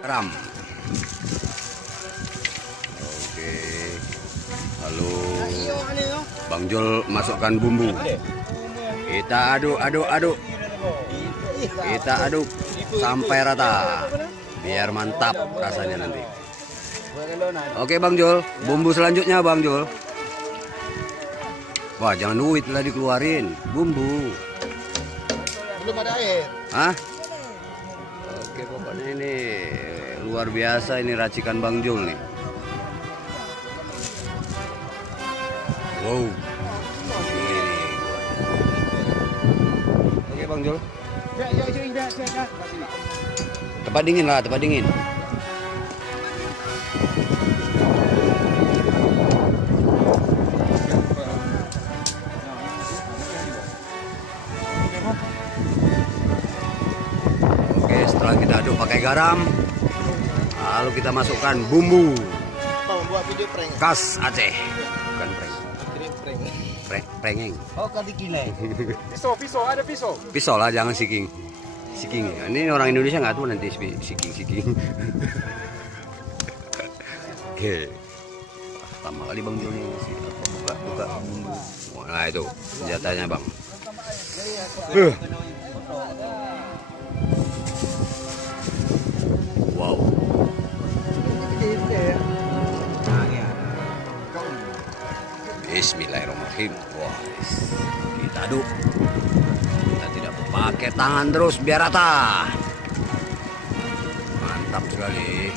Garam. Oke. Lalu Bang Jul masukkan bumbu. Kita aduk. Kita aduk sampai rata. Biar mantap rasanya nanti. Oke Bang Jul, bumbu selanjutnya Bang Jul. Wah, jangan duit lah dikeluarin. Bumbu. Belum ada air. Hah? Oke, pokoknya ini luar biasa ini racikan Bang Jul nih. Wow. Ini. Oke Bang Jul. Tempat dingin lah, tempat dingin. Oke, setelah kita aduk pakai garam, lalu kita masukkan bumbu Buat video prank. khas Aceh. Bukan prank. Prengeng. Oh, kali gile. Pisau, ada pisau. Pisau lah, jangan siking. Ini orang Indonesia nggak tahu nanti siking. Oke. Pertama kali Bang Jul nih buka bumbu. Nah itu senjatanya Bang. Wow. Bismillahirrahmanirrahim. Wah, kita aduk. Kita tidak pakai tangan terus biar rata. Mantap sekali.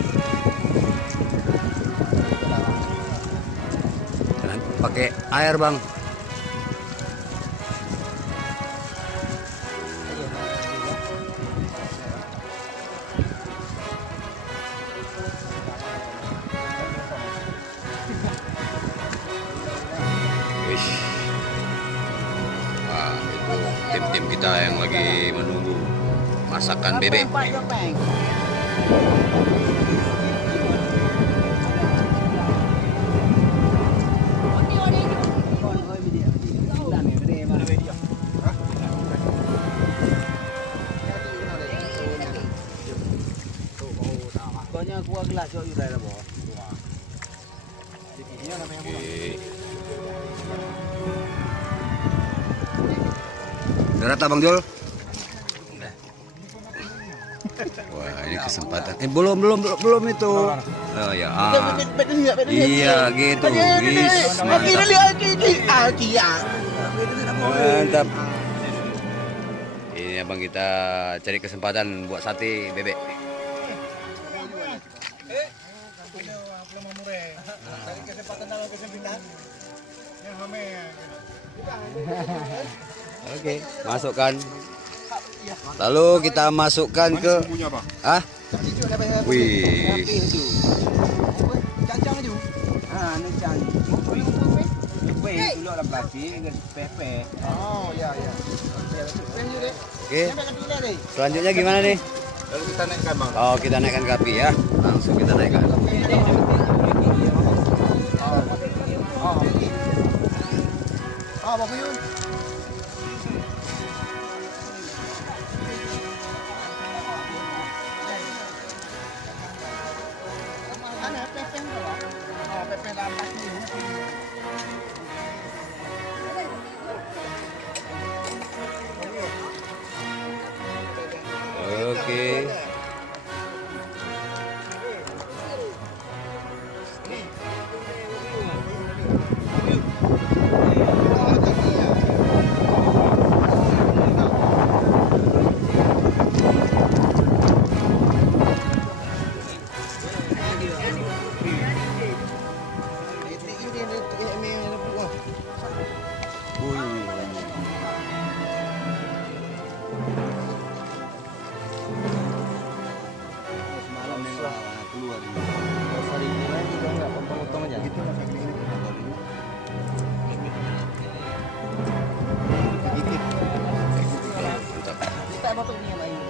Jangan pakai air Bang. Wah, itu tim-tim kita yang lagi menunggu masakan bebek. Udah rata Bang Jul? Wah, ini kesempatan. Belum itu. Oh ya. Iya gitu. Mantap. Ini Abang kita cari kesempatan buat sate bebek. Oke, masukkan. Lalu kita masukkan ke Wih. Oh, ya. Oke. Selanjutnya gimana nih? Lalu kita naikkan, Bang. Oh, kita naikkan ke api ya. Langsung kita naikkan. Bapak Yun. Oke.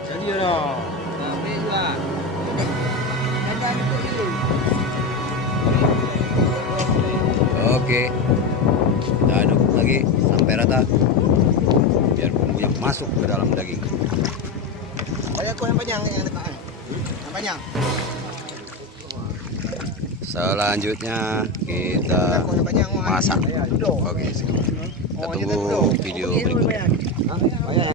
Jadi dong. Oke. Kita aduk lagi sampai rata. Biar bumbunya masuk ke dalam daging. Oh ya, kau yang panjang yang dekat. Yang panjang. Selanjutnya kita masak. Oke, kita tunggu video berikutnya.